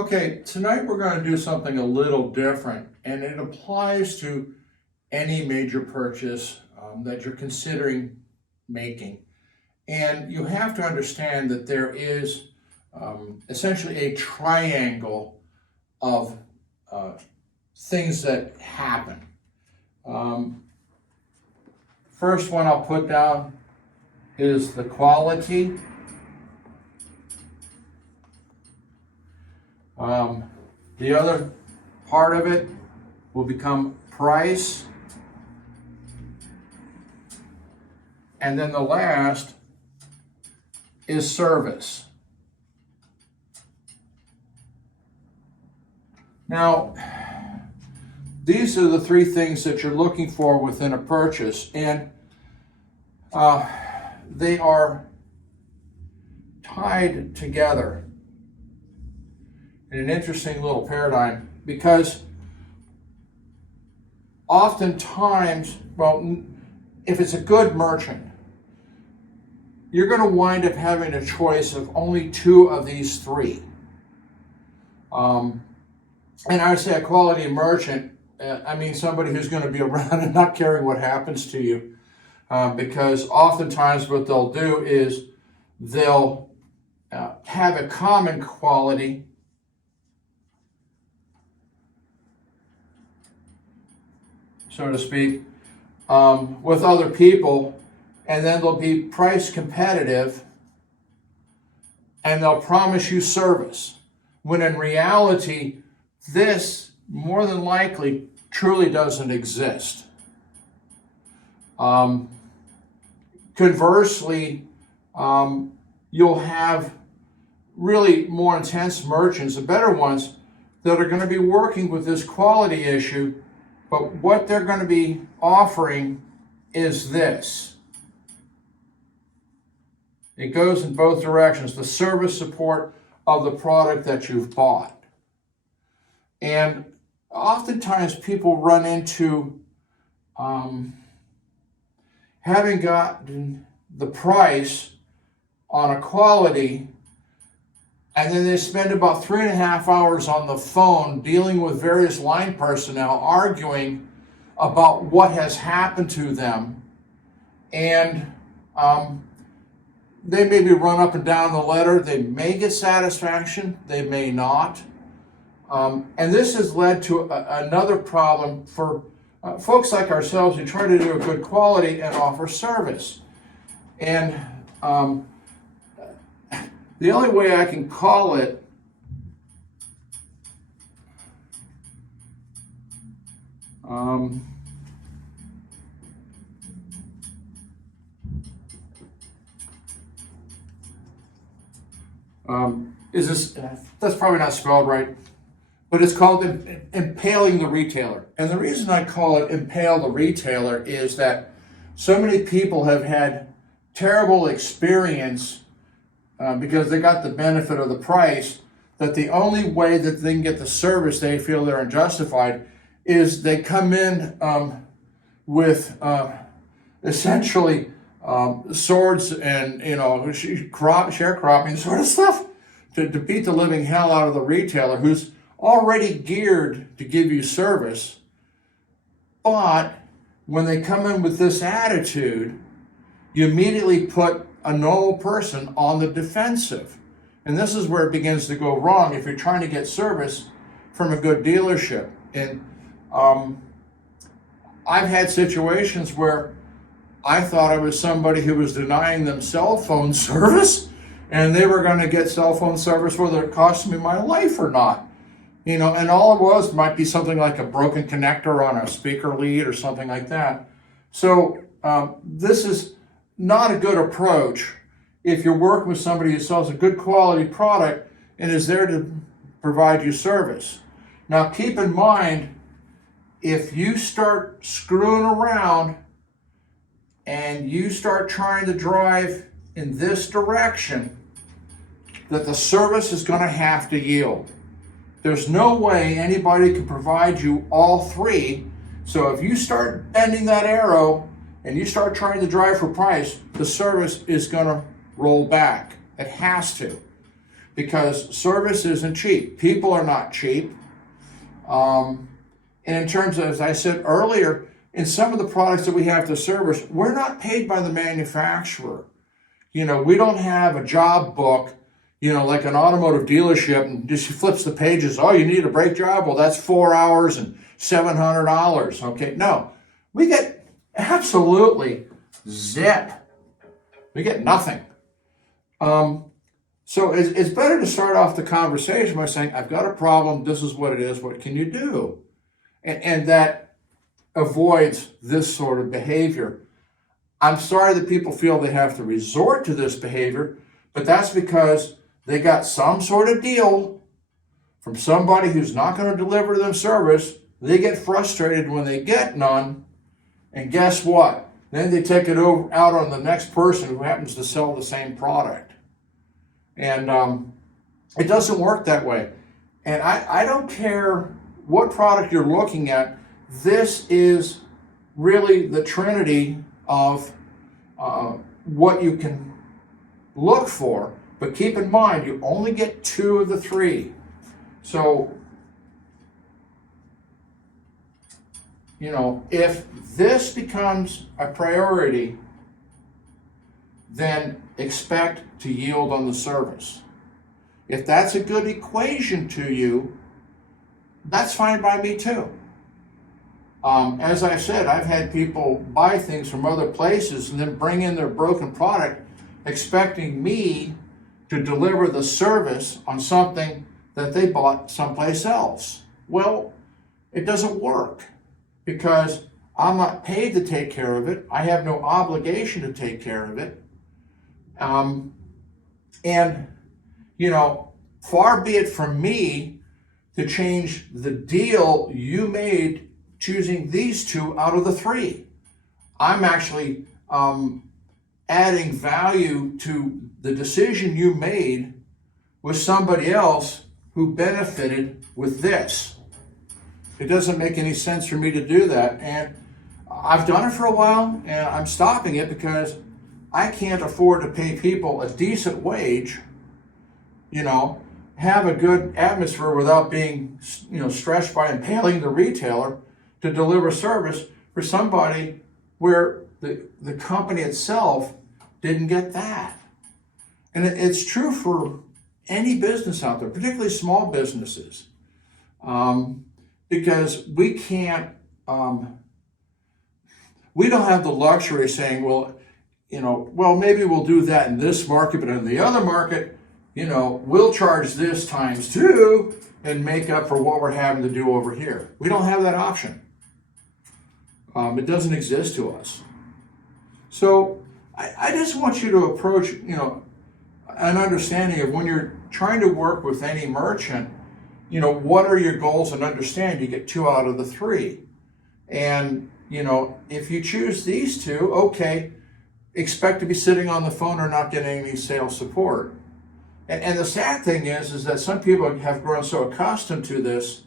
Okay, tonight we're going to do something a little different, and it applies to any major purchase that you're considering making. And you have to understand that there is essentially a triangle of things that happen. First one I'll put down is the quality. The other part of it will become price. And then the last is service. Now, these are the three things that you're looking for within a purchase, and they are tied together in an interesting little paradigm, because oftentimes, if it's a good merchant, you're going to wind up having a choice of only two of these three. And I would say a quality merchant, I mean somebody who's going to be around and not caring what happens to you, because oftentimes what they'll do is they'll have a common quality so to speak, with other people, and then they'll be price competitive and they'll promise you service, when in reality this more than likely truly doesn't exist. Conversely, you'll have really more intense merchants, the better ones, that are going to be working with this quality issue, but what they're going to be offering is this. It goes in both directions, the service support of the product that you've bought. And oftentimes people run into having gotten the price on a quality, and then they spend about 3.5 hours on the phone dealing with various line personnel, arguing about what has happened to them. And they maybe run up and down the ladder. They may get satisfaction, they may not. And this has led to another problem for folks like ourselves who try to do a good quality and offer service. And the only way I can call it is this, that's probably not spelled right, but it's called impaling the retailer. And the reason I call it impale the retailer is that so many people have had terrible experience because they got the benefit of the price, that the only way that they can get the service they feel they're unjustified is they come in with essentially swords and sharecropping sort of stuff to beat the living hell out of the retailer who's already geared to give you service. But when they come in with this attitude, you immediately put a normal person on the defensive. And this is where it begins to go wrong if you're trying to get service from a good dealership. And I've had situations where I thought I was somebody who was denying them cell phone service, and they were going to get cell phone service whether it cost me my life or not. And all it was might be something like a broken connector on a speaker lead or something like that. So this is not a good approach if you're working with somebody who sells a good quality product and is there to provide you service. Now keep in mind, if you start screwing around and you start trying to drive in this direction, that the service is going to have to yield. There's no way anybody can provide you all three. So if you start bending that arrow and you start trying to drive for price, the service is going to roll back. It has to. because service isn't cheap. People are not cheap. And in terms of, as I said earlier, in some of the products that we have to service, we're not paid by the manufacturer. We don't have a job book, like an automotive dealership, and just flips the pages. Oh, you need a brake job? Well, that's 4 hours and $700. Okay, no, we get absolutely zip. We get nothing. So it's better to start off the conversation by saying, I've got a problem. This is what it is. What can you do? And that avoids this sort of behavior. I'm sorry that people feel they have to resort to this behavior, but that's because they got some sort of deal from somebody who's not going to deliver them service. They get frustrated when they get none, and guess what? Then they take it out on the next person who happens to sell the same product. And it doesn't work that way. And I don't care what product you're looking at. This is really the Trinity of what you can look for. But keep in mind, you only get 2 of the 3. So, if this becomes a priority, then expect to yield on the service. If that's a good equation to you, that's fine by me too. As I said, I've had people buy things from other places and then bring in their broken product expecting me to deliver the service on something that they bought someplace else. Well, it doesn't work because I'm not paid to take care of it. I have no obligation to take care of it. Far be it from me to change the deal you made choosing these 2 out of the 3. I'm actually adding value to the decision you made with somebody else who benefited with this. It doesn't make any sense for me to do that. And I've done it for a while, and I'm stopping it because I can't afford to pay people a decent wage, have a good atmosphere without being, stressed by impaling the retailer to deliver service for somebody where the company itself didn't get that. And it's true for any business out there, particularly small businesses, because we can't, we don't have the luxury of saying, well, maybe we'll do that in this market, but in the other market, we'll charge this times 2 and make up for what we're having to do over here. We don't have that option. It doesn't exist to us. So I just want you to approach, an understanding of when you're trying to work with any merchant, what are your goals, and understand you get 2 out of the 3. And, if you choose these 2, okay, expect to be sitting on the phone or not getting any sales support. And the sad thing is that some people have grown so accustomed to this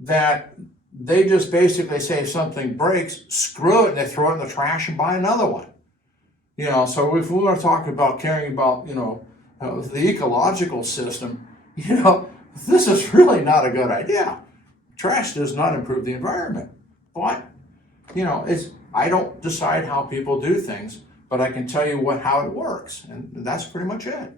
that they just basically say if something breaks, screw it, and they throw it in the trash and buy another one. So if we want to talk about caring about, the ecological system, this is really not a good idea. Trash does not improve the environment. But, I don't decide how people do things, but I can tell you how it works, and that's pretty much it.